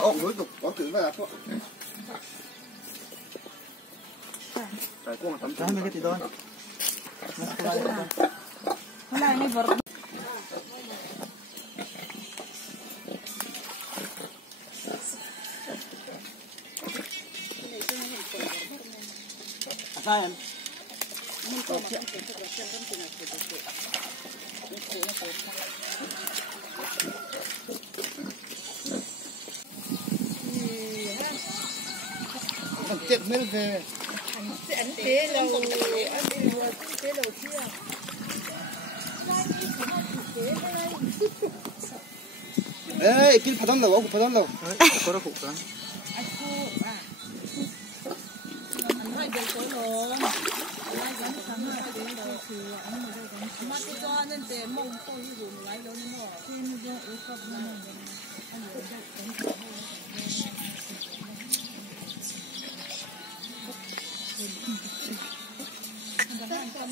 ốc với tục có chữ là thuốc. Tại con tắm trái mấy cái gì đó. Hôm nay này vợ. Sao em? Chết mấy về. Anh tế lâu chưa? Ê, pin phá đâu, ông phá đâu. Có đó phục đó.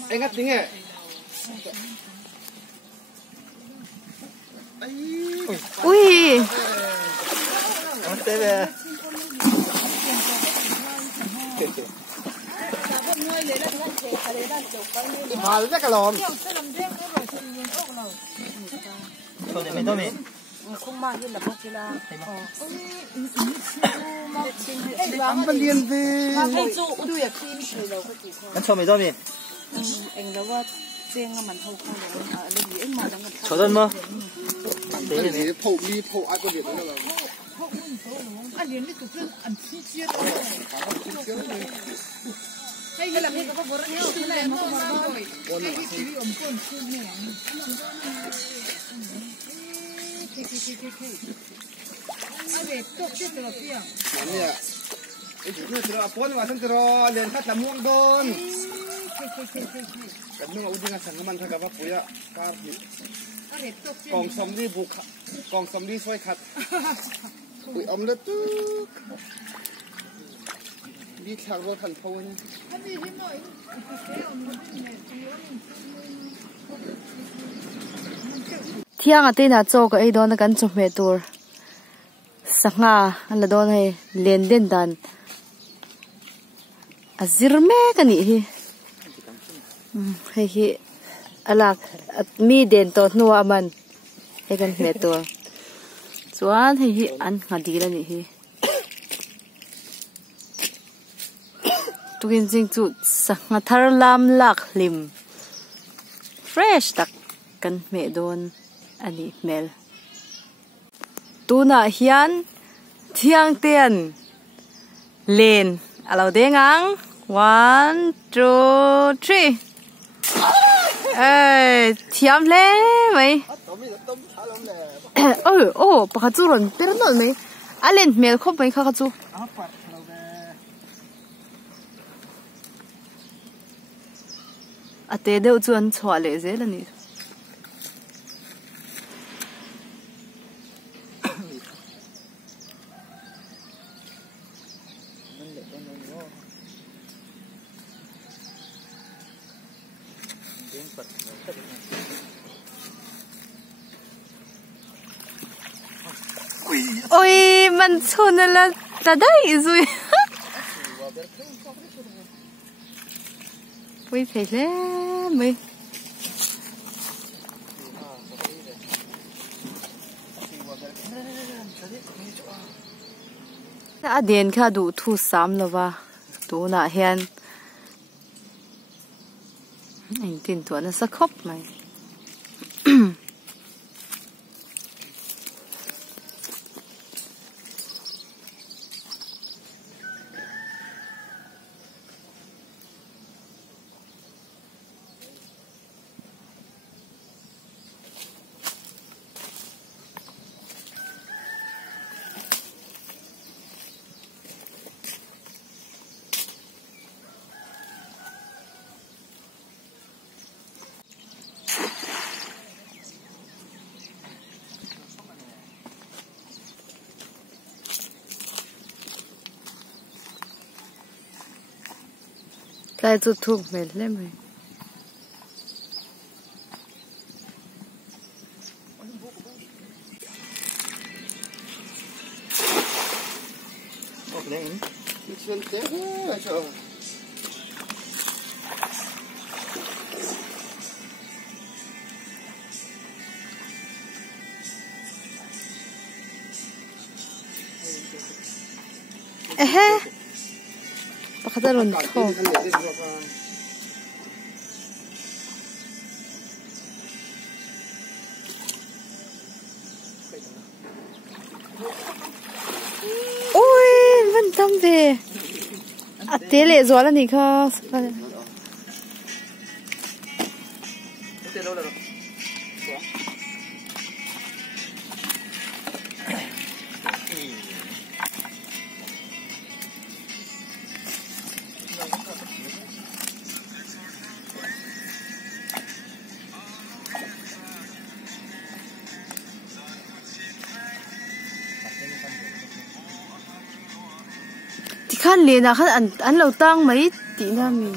Anh ngắt tiếng à? Ui. Mà rất là lòn. Thôi để mình thôi mình. Không mang như là bốc kia là. Anh vẫn điên về. Hay dụ đuôi ở khi mình chơi đâu có gì không. Anh cho mình thôi mình. Anh đâu có riêng mình không được ở đây gì mà đang ngập. Cho dân mơ. Thế thì thâu đi thâu ai có việc đó là. Anh điên đi tụt anh chi chia rồi. Hay là mình có bố nhau thế này mà không rồi. Cái chỉ bị ổn con chưa nhỉ. Anh để tốt chết rồi kia. Nè. Cái chủ nữa là bốn mà thân rồi liền phát là muông đôn. Cái muông ở bên sân cái mình thay cái bắp bưởi à, cá bỉ. Còn xong đi buộc, còn xong đi xoay khát. Bụi ấm đó chứ. Đi theo rồi thành thôi nha. Thiang ở tên là cho cái đó là cần chụp mẹ tour sangha anh là đó này Lenden Dan hmeh cái này hi alak mi den to nuwa man he kan mẹ tour chuan hi an nghadil ani hi tukin jing chu sangha thar lam lak lim fresh tak kan mẹ don ani mel tuna hian thiante len alo dengang 1 2 3 ê thiam le mày pakhat chu ron per non mày a len mel khop mày kha chu ate deuh chuan chhuah le zel ani ôi mình chôn là ta đây rồi ôi phải lẽ mày đã điện kha đủ thu sắm rồi va đủ nãy hiền anh tin tuần nó sẽ khóc mày lại tụt thùng mệt lên mày Deng. Xuân Tết á, trời. Pakatarun ko. Ôi, vẫn tâm về. À, tế lệ gió là gì cơ? Khăn liền à, khăn ăn lẩu tang mấy tí nữa mình